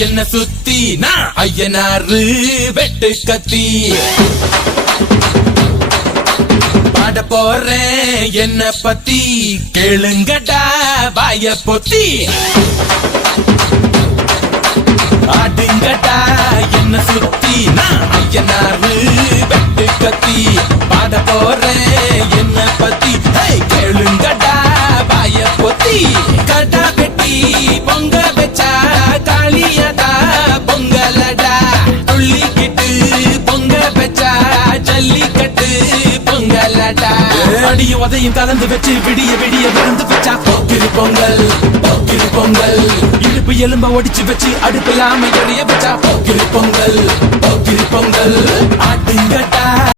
என்ன சுத்தி நான் ஐயனாரு வெட்டு கத்தி பாட போறேன் என்ன பத்தி கேளுங்கடா வாய பொத்தி ஆடுங்கடா என்ன சுத்தி நான் ஐயனாரு வெட்டு கத்தி பாட போறேன் என்ன பத்தி கேளுங்கடா வாய பொத்தி கடா வெட்டி பொங்க வச்சா காளியதா பொங்கலடா துள்ளிக்கிட்டு பொங்க வச்சா ஜல்லிக்கட்டு பொங்கலடா அடிய உதையும் கலந்து வச்சு விடிய விடிய விழுந்து வச்சா போக்கிரி பொங்கல் போக்கிரி பொங்கல் இடுப்பு எலும்ப ஒடிச்சு வச்சு அடுப்பில்லாம எறிய வச்சா போக்கிரி பொங்கல் போக்கிரி பொங்கல்